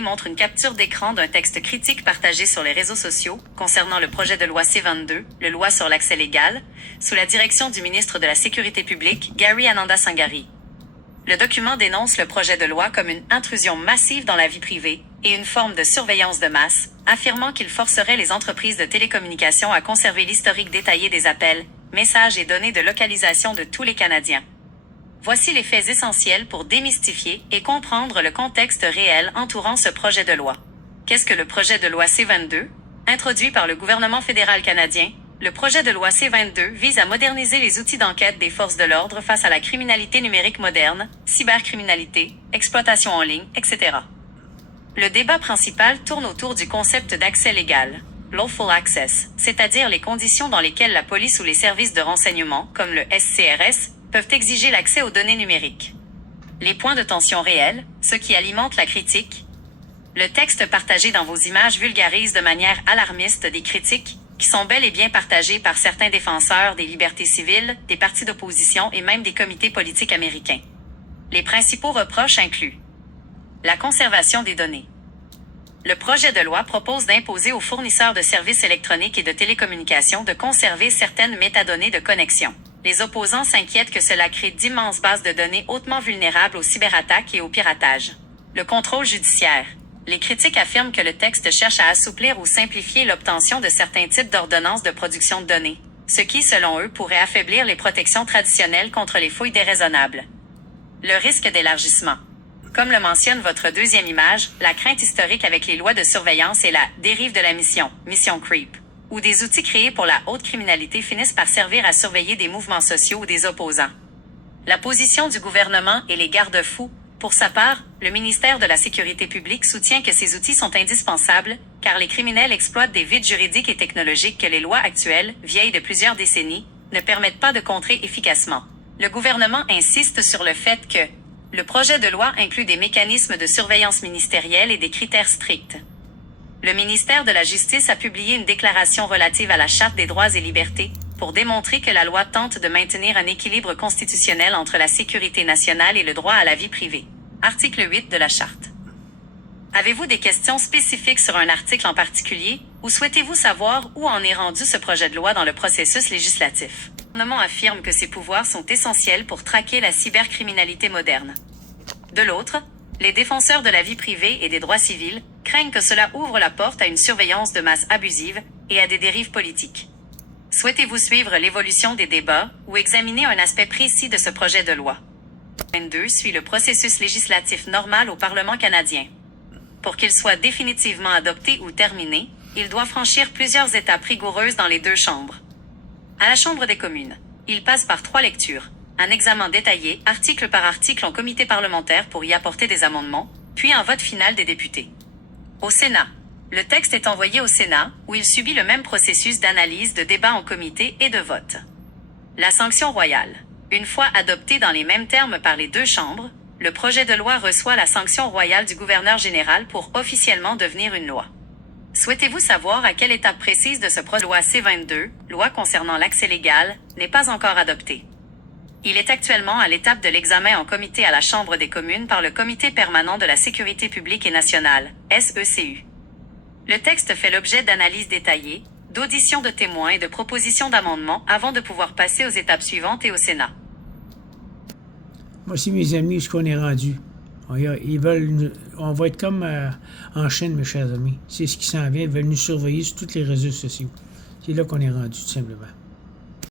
Montre une capture d'écran d'un texte critique partagé sur les réseaux sociaux concernant le projet de loi C-22, le loi sur l'accès légal, sous la direction du ministre de la Sécurité publique, Gary Ananda Sanghari. Le document dénonce le projet de loi comme une intrusion massive dans la vie privée et une forme de surveillance de masse, affirmant qu'il forcerait les entreprises de télécommunications à conserver l'historique détaillé des appels, messages et données de localisation de tous les Canadiens. Voici les faits essentiels pour démystifier et comprendre le contexte réel entourant ce projet de loi. Qu'est-ce que le projet de loi C-22? Introduit par le gouvernement fédéral canadien, le projet de loi C-22 vise à moderniser les outils d'enquête des forces de l'ordre face à la criminalité numérique moderne, cybercriminalité, exploitation en ligne, etc. Le débat principal tourne autour du concept d'accès légal, lawful access, c'est-à-dire les conditions dans lesquelles la police ou les services de renseignement, comme le SCRS, peuvent exiger l'accès aux données numériques. Les points de tension réels, ce qui alimente la critique. Le texte partagé dans vos images vulgarise de manière alarmiste des critiques qui sont bel et bien partagées par certains défenseurs des libertés civiles, des partis d'opposition et même des comités politiques américains. Les principaux reproches incluent la conservation des données. Le projet de loi propose d'imposer aux fournisseurs de services électroniques et de télécommunications de conserver certaines métadonnées de connexion. Les opposants s'inquiètent que cela crée d'immenses bases de données hautement vulnérables aux cyberattaques et au piratage. Le contrôle judiciaire. Les critiques affirment que le texte cherche à assouplir ou simplifier l'obtention de certains types d'ordonnances de production de données, ce qui, selon eux, pourrait affaiblir les protections traditionnelles contre les fouilles déraisonnables. Le risque d'élargissement. Comme le mentionne votre deuxième image, la crainte historique avec les lois de surveillance est la dérive de la mission creep, où des outils créés pour la haute criminalité finissent par servir à surveiller des mouvements sociaux ou des opposants. La position du gouvernement et les garde-fous. Pour sa part, le ministère de la Sécurité publique soutient que ces outils sont indispensables, car les criminels exploitent des vides juridiques et technologiques que les lois actuelles, vieilles de plusieurs décennies, ne permettent pas de contrer efficacement. Le gouvernement insiste sur le fait que le projet de loi inclut des mécanismes de surveillance ministérielle et des critères stricts. Le ministère de la Justice a publié une déclaration relative à la Charte des droits et libertés pour démontrer que la loi tente de maintenir un équilibre constitutionnel entre la sécurité nationale et le droit à la vie privée. Article 8 de la Charte. Avez-vous des questions spécifiques sur un article en particulier ou souhaitez-vous savoir où en est rendu ce projet de loi dans le processus législatif? Le gouvernement affirme que ces pouvoirs sont essentiels pour traquer la cybercriminalité moderne. De l'autre, les défenseurs de la vie privée et des droits civils craignent que cela ouvre la porte à une surveillance de masse abusive et à des dérives politiques. Souhaitez-vous suivre l'évolution des débats ou examiner un aspect précis de ce projet de loi? 22 suit le processus législatif normal au Parlement canadien. Pour qu'il soit définitivement adopté ou terminé, il doit franchir plusieurs étapes rigoureuses dans les deux chambres. À la Chambre des communes, il passe par 3 lectures, un examen détaillé, article par article en comité parlementaire pour y apporter des amendements, puis un vote final des députés. Au Sénat, le texte est envoyé au Sénat, où il subit le même processus d'analyse, de débat en comité et de vote. La sanction royale. Une fois adopté dans les mêmes termes par les deux chambres, le projet de loi reçoit la sanction royale du gouverneur général pour officiellement devenir une loi. Souhaitez-vous savoir à quelle étape précise de ce projet de loi C-22, loi concernant l'accès légal, n'est pas encore adopté? Il est actuellement à l'étape de l'examen en comité à la Chambre des communes par le Comité permanent de la sécurité publique et nationale, SECU. Le texte fait l'objet d'analyses détaillées, d'auditions de témoins et de propositions d'amendements avant de pouvoir passer aux étapes suivantes et au Sénat. Moi aussi, mes amis, ce qu'on est rendu. On va être comme en Chine, mes chers amis. C'est ce qui s'en vient. Ils veulent nous surveiller sur tous les réseaux sociaux. C'est là qu'on est rendu, tout simplement.